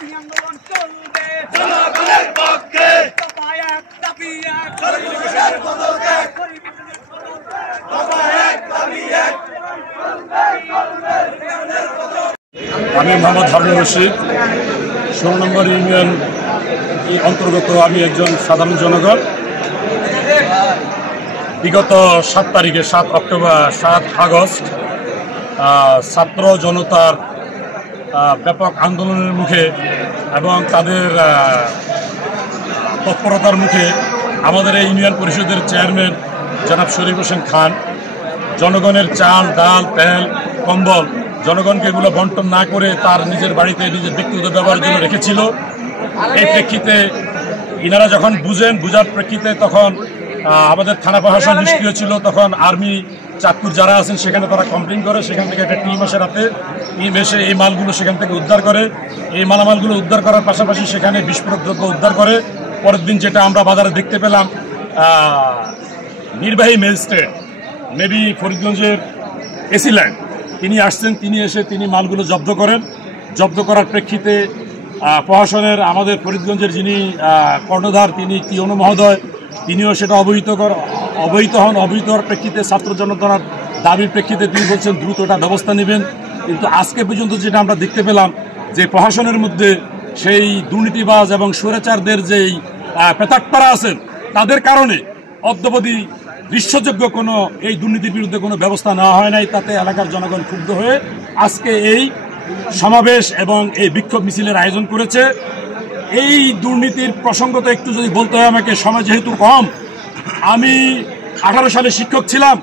আন্দোলন চলবে জনগণের পক্ষে দফা এক দাবি এক পরিবেশের পদত্যাগ দফা এক দাবি এক আমি মোহাম্মদ হারুন রশিদ 16 নম্বর ইউনিয়ন অন্তর্গত আমি একজন সাধারণ জনগণ। বিগত 7 তারিখে 7 অক্টোবর 7 আগস্ট ছাত্র জনতার ব্যাপক আন্দোলনের মুখে এবং তাদের তৎপরতার মুখে আমাদের এই ইউনিয়ন পরিষদের চেয়ারম্যান জনাব শরীফ হোসেন খান জনগণের চাল ডাল তেল কম্বল জনগণকে এগুলো বন্টন না করে তার নিজের বাড়িতে নিজের ব্যক্তিগত ব্যবহারের জন্য রেখেছিল। এই প্রেক্ষিতে ইনারা যখন বুঝার প্রেক্ষিতে তখন আমাদের থানা প্রশাসন নিষ্ক্রিয় ছিল। তখন আর্মি চাঁদপুর যারা আছেন সেখানে তারা কমপ্লেন করে, সেখান থেকে একটা টিম আসে রাতে, টিম এসে এই মালগুলো সেখান থেকে উদ্ধার করে। এই মালামালগুলো উদ্ধার করার পাশাপাশি সেখানে বিস্ফোরক দ্রব্য উদ্ধার করে। পরের দিন যেটা আমরা বাজারে দেখতে পেলাম, নির্বাহী ম্যাজিস্ট্রেট মেবি ফরিদগঞ্জের এসি ল্যান্ড তিনি আসছেন, তিনি এসে তিনি মালগুলো জব্দ করেন। জব্দ করার প্রেক্ষিতে প্রশাসনের আমাদের ফরিদগঞ্জের যিনি কর্ণধার তিনি কিয়নো মহোদয় তিনিও সেটা অবহিত হন। অবহিত হওয়ার প্রেক্ষিতে ছাত্র জনতার দাবির প্রেক্ষিতে তিনি বলছেন দ্রুত এটা ব্যবস্থা নেবেন। কিন্তু আজকে পর্যন্ত যেটা আমরা দেখতে পেলাম যে প্রশাসনের মধ্যে সেই দুর্নীতিবাজ এবং স্বৈরাচারদের যেই প্রেতাত্মারা আছেন তাদের কারণে অদ্যাবধি দৃশ্যযোগ্য কোনো এই দুর্নীতির বিরুদ্ধে কোনো ব্যবস্থা নেওয়া হয় নাই। তাতে এলাকার জনগণ ক্ষুব্ধ হয়ে আজকে এই সমাবেশ এবং এই বিক্ষোভ মিছিলের আয়োজন করেছে। এই দুর্নীতির প্রসঙ্গত একটু যদি বলতে হয় আমাকে, সময় যেহেতু কম, আমি 18 সালে শিক্ষক ছিলাম।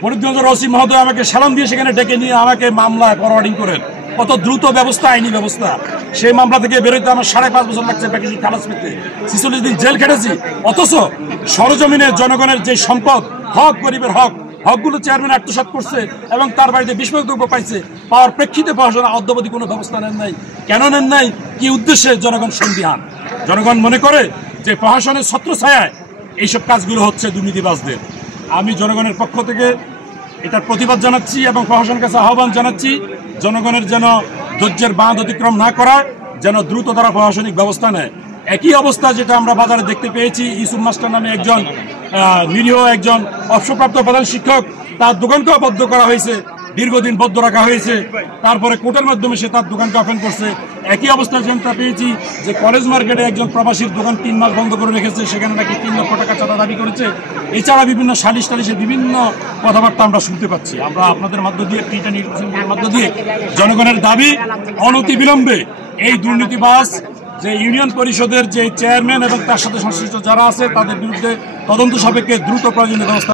ফরিদগঞ্জের ওসি মহোদয় আমাকে সালাম দিয়ে সেখানে ডেকে নিয়ে আমাকে মামলা ফরওয়ার্ডিং করেন। কত দ্রুত ব্যবস্থা, আইনি ব্যবস্থা। সেই মামলা থেকে বেরোতে আমার 5.5 বছর লাগছে প্যাকেজিং খালাস পেতে, 46 দিন জেল খেটেছি। অথচ সরজমিনে জনগণের যে সম্পদ, হক, গরিবের হকগুলো চেয়ারম্যান আত্মসাৎ করছে এবং তার বাড়িতে বিস্ফোরক দ্রব্য পাইছে। পাওয়ার প্রেক্ষিতে প্রশাসন অদ্যাবধি কোনো ব্যবস্থা নেন নাই। কেন নেন নাই? কি উদ্দেশ্যে? জনগণ সন্দিহান। জনগণ মনে করে যে প্রশাসনের ছত্রছায়ায় এইসব কাজগুলো হচ্ছে দুর্নীতিবাজদের। আমি জনগণের পক্ষ থেকে এটার প্রতিবাদ জানাচ্ছি এবং প্রশাসনের কাছে আহ্বান জানাচ্ছি জনগণের যেন ধৈর্যের বাঁধ অতিক্রম না করায়, যেন দ্রুত তারা প্রশাসনিক ব্যবস্থা নেয়। একই অবস্থা যেটা আমরা বাজারে দেখতে পেয়েছি, ইউসুফ মাস্টার নামে একজন নিরীহ একজন অবসরপ্রাপ্ত প্রধান শিক্ষক, তার দোকানকেও বদ্ধ করা হয়েছে, দীর্ঘদিন বদ্ধ রাখা হয়েছে। তারপরে কোর্টের মাধ্যমে সে তার দোকানকে ওপেন করছে। একই অবস্থা যেটা পেয়েছি যে কলেজ মার্কেটে একজন প্রবাসীর দোকান 3 মাস বন্ধ করে রেখেছে, সেখানে নাকি 3 লক্ষ টাকা চাঁদা দাবি করেছে। এছাড়া বিভিন্ন টালিশের বিভিন্ন কথাবার্তা আমরা শুনতে পাচ্ছি। আমরা আপনাদের মধ্য দিয়ে টিটা নির্বাচনের মধ্য দিয়ে জনগণের দাবি অনতিবিলম্বে এই দুর্নীতিবাজ যে ইউনিয়ন পরিষদের যে চেয়ারম্যান এবং তার সাথে সংশ্লিষ্ট যারা আছে তাদের বিরুদ্ধে তদন্ত সাপেক্ষে দ্রুত প্রয়োজনীয় ব্যবস্থা